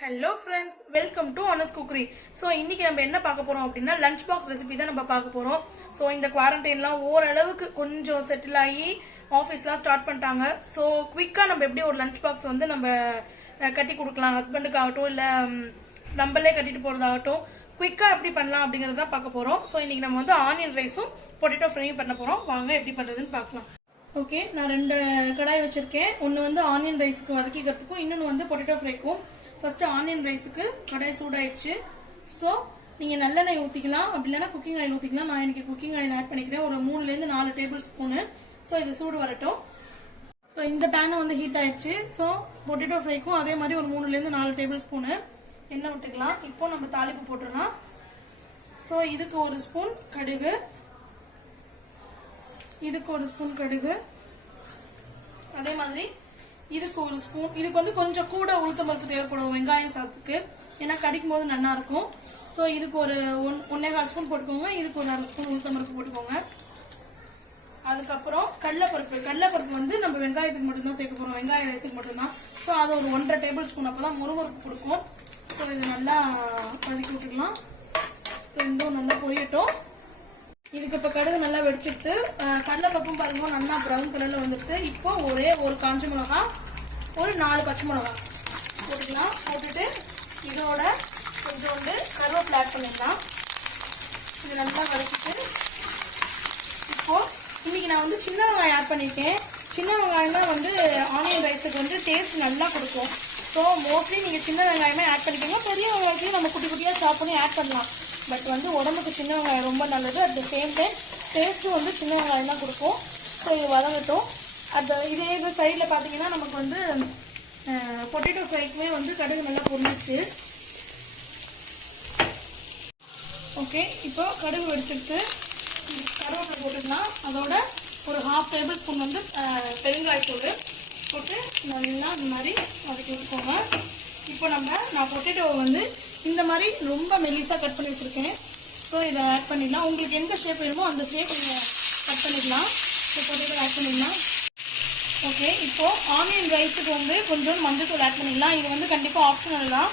Hello friends, welcome to ஆனஸ் cookery. So இன்னைக்கு நம்ம என்ன பார்க்க போறோம் அப்படின்னா லஞ்ச் பாக்ஸ் ரெசிபி தான் நம்ம பார்க்க போறோம். ஸோ இந்த குவாரண்டைன்லாம் ஓரளவுக்கு கொஞ்சம் செட்டில் ஆகி ஆஃபீஸ்லாம் ஸ்டார்ட் பண்ணிட்டாங்க. ஸோ குவிக்காக நம்ம எப்படி ஒரு லஞ்ச் பாக்ஸ் வந்து நம்ம கட்டி கொடுக்கலாம், ஹஸ்பண்டுக்கு ஆகட்டும் இல்லை நம்மளே கட்டிட்டு போகிறதாகட்டும், குவிக்காக எப்படி பண்ணலாம் அப்படிங்கிறத தான் பார்க்க போகிறோம். ஸோ இன்னைக்கு நம்ம வந்து ஆனியன் ரைஸும் பொட்டேட்டோ ஃப்ரையும் பண்ண போகிறோம். வாங்க எப்படி பண்ணுறதுன்னு பார்க்கலாம். ஓகே, நான் 2 கடாய் வச்சிருக்கேன். ஒன்று வந்து ஆனியன் ரைஸ்க்கு வதக்கிக்கிறதுக்கும், இன்னொன்று வந்து பொட்டேட்டோ ஃப்ரைக்கும். ஃபர்ஸ்ட் ஆனியன் ரைஸுக்கு கடாய் சூடாயிடுச்சு. ஸோ நீங்கள் நல்லெண்ணெய் ஊற்றிக்கலாம், அப்படி இல்லைன்னா குக்கிங் ஆயில் ஊற்றிக்கலாம். நான் இன்னைக்கு குக்கிங் ஆயில் ஆட் பண்ணிக்கிறேன், ஒரு 3லேருந்து 4 டேபிள் ஸ்பூனு. ஸோ இது சூடு வரட்டும். ஸோ இந்த பேனை வந்து ஹீட் ஆயிடுச்சு. ஸோ பொட்டேட்டோ ஃப்ரைக்கும் அதே மாதிரி ஒரு 3லேருந்து 4 டேபிள் ஸ்பூனு எண்ணெய் விட்டுக்கலாம். இப்போ நம்ம தாளிப்பு போட்டுடலாம். ஸோ இதுக்கு 1 ஸ்பூன் கடுகு, இதுக்கு 1 ஸ்பூன் கடுகு, அதே மாதிரி இதுக்கு 1 ஸ்பூன். இதுக்கு வந்து கொஞ்சம் கூட உளுத்தம்பருப்பு தேவைப்படும் வெங்காயம் சாத்துக்கு, ஏன்னா கடிக்கும் போது நல்லா இருக்கும். ஸோ இதுக்கு ஒரு 1.25 ஸ்பூன் போட்டுக்கோங்க. இதுக்கு ஒரு 1/2 ஸ்பூன் உளுத்தம்பருப்பு போட்டுக்கோங்க. அதுக்கப்புறம் கடலைப்பருப்பு வந்து நம்ம வெங்காயத்துக்கு மட்டும்தான் சேர்க்க போகிறோம், வெங்காய ரைஸுக்கு மட்டும்தான். ஸோ அது ஒரு 1.5 டேபிள் ஸ்பூன், அப்போ தான் முறுமுறுப்பு கொடுக்கும். ஸோ இது நல்லா வதக்கி விட்டுக்கலாம். ரெண்டும் நல்லா பொரியட்டும். இதுக்கு இப்போ கடுகு நல்லா வெடிச்சிட்டு கடலைப்பருப்பும் பாருங்க நல்லா ப்ரௌன் கலரில் வந்துடுது. இப்போ ஒரே ஒரு காஞ்ச மிளகா, ஒரு 4 பச்சை மிளகா போட்டுக்கலாம். போட்டுட்டு இதோட கொஞ்சோண்டு கருவேப்பிலை ஆட் பண்ணிடலாம். இது நல்லா வதக்கிட்டு இப்போ இன்னைக்கு நான் வந்து சின்ன வெங்காயம் ஆட் பண்ணியிருக்கேன். சின்ன வெங்காயம் தான் வந்து ஆனியன் ரைஸுக்கு வந்து டேஸ்ட் நல்லா கொடுக்கும். ஸோ மோஸ்ட்லி நீங்கள் சின்ன வெங்காயமே ஆட் பண்ணிக்கோங்க. பெரிய வெங்காயத்தையும் நம்ம குட்டி குட்டியாக சாப் பண்ணி ஆட் பண்ணலாம். பட் வந்து உடம்புக்கு சின்ன வெங்காயம் ரொம்ப நல்லது. அட் த சேம் டைம் டேஸ்ட்டும் வந்து சின்ன வெங்காயம் தான் கொடுக்கும். ஸோ இது வதங்கட்டும். இதே இது சைடில் பார்த்தீங்கன்னா நமக்கு வந்து பொட்டேட்டோ ஃப்ரைக்குமே வந்து கடுகு நல்லா பொரிஞ்சிச்சு. ஓகே, இப்போ கடுகு வெடிச்சிட்டு கருவேப்பிலை போட்டுக்கலாம். அதோட ஒரு 1/2 டேபிள் ஸ்பூன் வந்து பெருங்காயத்தூள் போட்டு நல்லா இந்த மாதிரி வதக்கி விட்டுக்கோங்க. இப்போ நான் பொட்டேட்டோவை வந்து இந்த மாதிரி ரொம்ப மெல்லிஸாக கட் பண்ணி வச்சுருக்கேன். ஸோ இதை ஆட் பண்ணிடலாம். உங்களுக்கு எந்த ஷேப் வேணுமோ அந்த ஷேப் நீங்கள் கட் பண்ணிடலாம். ஸோ பொட்டேட்டோ ஆட் பண்ணிடலாம். ஓகே, இப்போது ஆனியன் ரைஸுக்கு வந்து கொஞ்சம் மஞ்சள் ஆட் பண்ணிடலாம். இது வந்து கண்டிப்பாக ஆப்ஷனல் தான்.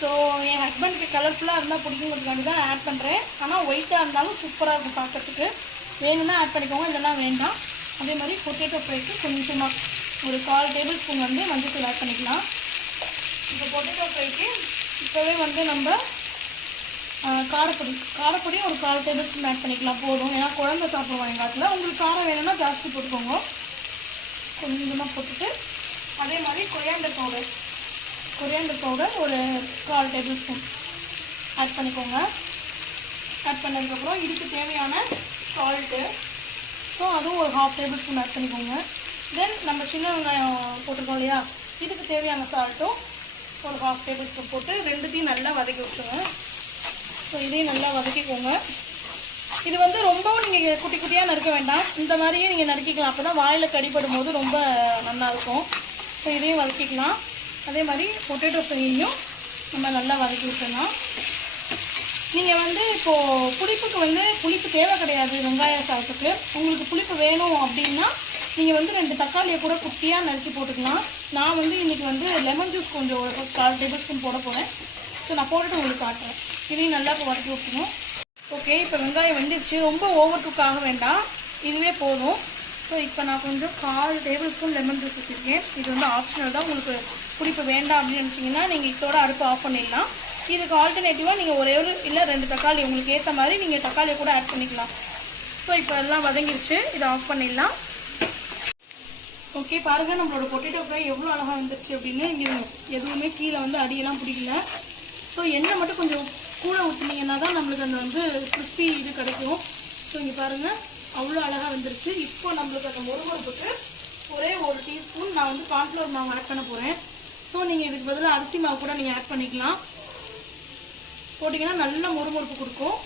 ஸோ என் ஹஸ்பண்டுக்கு கலர்ஃபுல்லாக இருந்தால் பிடிக்குங்கிறதுக்காண்டி தான் ஆட் பண்ணுறேன். ஆனால் ஒயிட்டாக இருந்தாலும் சூப்பராக இருக்கும் பார்க்கறதுக்கு. வேணும்னா ஆட் பண்ணிக்கோங்க, இல்லைன்னா வேண்டாம். அதே மாதிரி பொட்டேட்டோ ஃப்ரைக்கு கொஞ்சமாக ஒரு 1/4 டேபிள் ஸ்பூன் வந்து மஞ்சள் ஆட் பண்ணிக்கலாம். இப்போ பொட்டேட்டோ ஃப்ரைக்கு இப்போவே வந்து நம்ம காரப்பொடி ஒரு 1/4 டேபிள் ஸ்பூன் ஆட் பண்ணிக்கலாம் போதும். ஏன்னா குழம்பு சாப்பிடுவோம் எங்கள் காலத்தில். உங்களுக்கு காரம் வேணும்னா ஜாஸ்தி போட்டுக்கோங்க. கொஞ்சமாக போட்டுட்டு அதே மாதிரி கொரியாண்டர் பவுடர் ஒரு 1/4 டேபிள் ஸ்பூன் ஆட் பண்ணிக்கோங்க. ஆட் பண்ணதுக்கப்புறம் இதுக்கு தேவையான சால்ட்டு, ஸோ அதுவும் ஒரு 1/2 டேபிள் ஸ்பூன் ஆட் பண்ணிக்கோங்க. தென் நம்ம சின்ன வெங்காயம் போட்டிருக்கோம் இல்லையா, இதுக்கு தேவையான சால்ட்டும் ஒரு 1/2 டேபிள் ஸ்பூன் போட்டு ரெண்டுத்தையும் நல்லா வதக்கி விட்டுருங்க. ஸோ இதையும் நல்லா வதக்கிக்கோங்க. இது வந்து ரொம்பவும் நீங்கள் குட்டி குட்டியாக நறுக்க வேண்டாம், இந்த மாதிரியே நீங்கள் நறுக்கிக்கலாம். அப்போ தான் வாயில் கடிப்படும் போது ரொம்ப நல்லாயிருக்கும். ஸோ இதையும் வதக்கிக்கலாம். அதே மாதிரி பொட்டேட்டோ ஃப்ரையையும் நம்ம நல்லா வதக்கி விட்டுடலாம். நீங்கள் வந்து இப்போது புளிப்பு தேவை கிடையாது வெங்காய சாதத்துக்கு. உங்களுக்கு புளிப்பு வேணும் அப்படின்னா நீங்கள் வந்து 2 தக்காளியை கூட குட்டியாக நறுக்கி போட்டுக்கலாம். நான் வந்து இன்றைக்கி வந்து லெமன் ஜூஸ் கொஞ்சம் ஒரு 1/4 டேபிள் ஸ்பூன் போட போகிறேன். ஸோ நான் போட்டுட்டு உங்களுக்கு காட்டுறேன். இதையும் நல்லா இப்போ வதக்கி விட்டுணும். ஓகே, இப்போ வெங்காயம் வெந்துடுச்சு. ரொம்ப ஓவர் குக் ஆக வேண்டாம், இதுவே போதும். ஸோ இப்போ நான் கொஞ்சம் 1/4 டேபிள் ஸ்பூன் லெமன் ஜூஸ் ஊற்றிருக்கேன். இது வந்து ஆப்ஷனல் தான். உங்களுக்கு புளிப்பு வேண்டாம் அப்படின்னு நினச்சிங்கன்னா நீங்கள் இதோட அடுப்பு ஆஃப் பண்ணிடலாம். இதுக்கு ஆல்டர்னேட்டிவாக நீங்கள் ஒரே ஒரு இல்லை 2 தக்காளி உங்களுக்கு ஏற்ற மாதிரி நீங்கள் தக்காளியை கூட ஆட் பண்ணிக்கலாம். ஸோ இப்போ எல்லாம் வதங்கிடுச்சு, இதை ஆஃப் பண்ணிடலாம். ஓகே, பாருங்கள் நம்மளோட பொட்டேட்டோ ஃப்ரை எவ்வளோ அழகாக வந்துருச்சு அப்படின்னு. இங்கே எதுவுமே கீழே வந்து அடியெல்லாம் பிடிக்கல. ஸோ எண்ணெய் மட்டும் கொஞ்சம் கூட ஊற்றினீங்கன்னா தான் நம்மளுக்கு அந்த வந்து கிறிஸ்பி இது கிடைக்கும். ஸோ இங்கே பாருங்கள் அவ்வளோ அழகாக வந்துருச்சு. இப்போ நம்மளுக்கு அந்த முறுமுறுப்புக்கு ஒரே 1 டீஸ்பூன் நான் வந்து கார்ன்ஃப்ளவர் மாவு ஆட் பண்ண போகிறேன். ஸோ நீங்கள் இதுக்கு பதிலாக அரிசி மாவு கூட நீங்கள் ஆட் பண்ணிக்கலாம். போட்டிங்கன்னா நல்ல முறுமுறுப்பு கொடுக்கும்.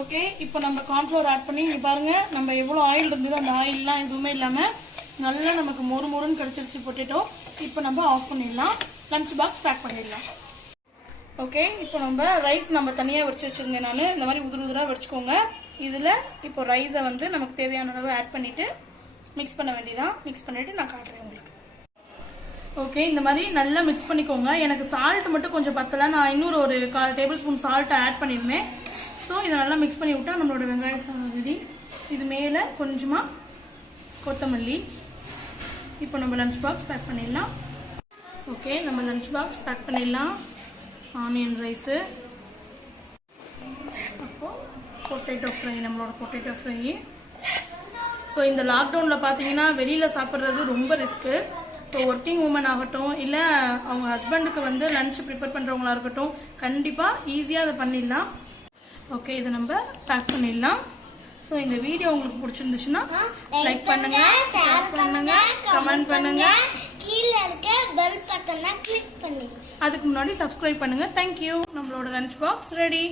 ஓகே, இப்போ நம்ம கார்ன்ஃப்ளவர் ஆட் பண்ணி இங்கே பாருங்கள் நம்ம எவ்வளோ ஆயில் இருந்தது, அந்த ஆயிலெலாம் எதுவுமே இல்லாமல் நல்லா நமக்கு மொறுன்னு கிடச்சிருச்சு பொட்டேட்டோ. இப்போ நம்ம ஆஃப் பண்ணிடலாம். லஞ்ச் பாக்ஸ் பேக் பண்ணிடலாம். ஓகே, இப்போ நம்ம ரைஸ் நம்ம தனியாக வடிச்சு வச்சுருந்தேன். நான் இந்த மாதிரி உதிராக வடிச்சுக்கோங்க. இதில் இப்போ ரைஸை வந்து நமக்கு தேவையான அளவு ஆட் பண்ணிவிட்டு மிக்ஸ் பண்ண வேண்டியதான். மிக்ஸ் பண்ணிவிட்டு நான் காட்டுறேன் உங்களுக்கு. ஓகே, இந்த மாதிரி நல்லா மிக்ஸ் பண்ணிக்கோங்க. எனக்கு சால்ட் மட்டும் கொஞ்சம் பத்தல, நான் இன்னொரு ஒரு 1/4 டேபிள் ஸ்பூன் சால்ட் ஆட் பண்ணியிருந்தேன். ஸோ இதை நல்லா மிக்ஸ் பண்ணி விட்டா நம்மளோட வெங்காய சாதம் ரெடி. இது மேலே கொஞ்சமாக கொத்தமல்லி. இப்போ நம்ம லஞ்ச் பாக்ஸ் பேக் பண்ணிடலாம். ஓகே, நம்ம லஞ்ச் பாக்ஸ் பேக் பண்ணிடலாம். ஆனியன் ரைஸு, அப்போது பொட்டேட்டோ ஃப்ரை, நம்மளோட பொட்டேட்டோ ஃப்ரை. ஸோ இந்த லாக்டவுனில் பார்த்தீங்கன்னா வெளியில் சாப்பிட்றது ரொம்ப ரிஸ்க்கு. ஸோ ஒர்க்கிங் உமன் ஆகட்டும், இல்லை அவங்க ஹஸ்பண்டுக்கு வந்து லன்ச் ப்ரிப்பேர் பண்ணுறவங்களா இருக்கட்டும், கண்டிப்பாக ஈஸியாக அதை பண்ணிடலாம். ஓகே, இதை நம்ம பேக் பண்ணிடலாம். ஸோ இந்த வீடியோ உங்களுக்கு பிடிச்சிருந்துச்சுன்னா லைக் பண்ணுங்க, ஷேர் பண்ணுங்க, கமெண்ட் பண்ணுங்க, கீழே இருக்க பெல் பட்டனை கிளிக் பண்ணுங்க. அதுக்கு முன்னாடி சப்ஸ்கிரைப் பண்ணுங்க. தேங்க்யூ. நம்மளோட லஞ்ச் பாக்ஸ் ரெடி.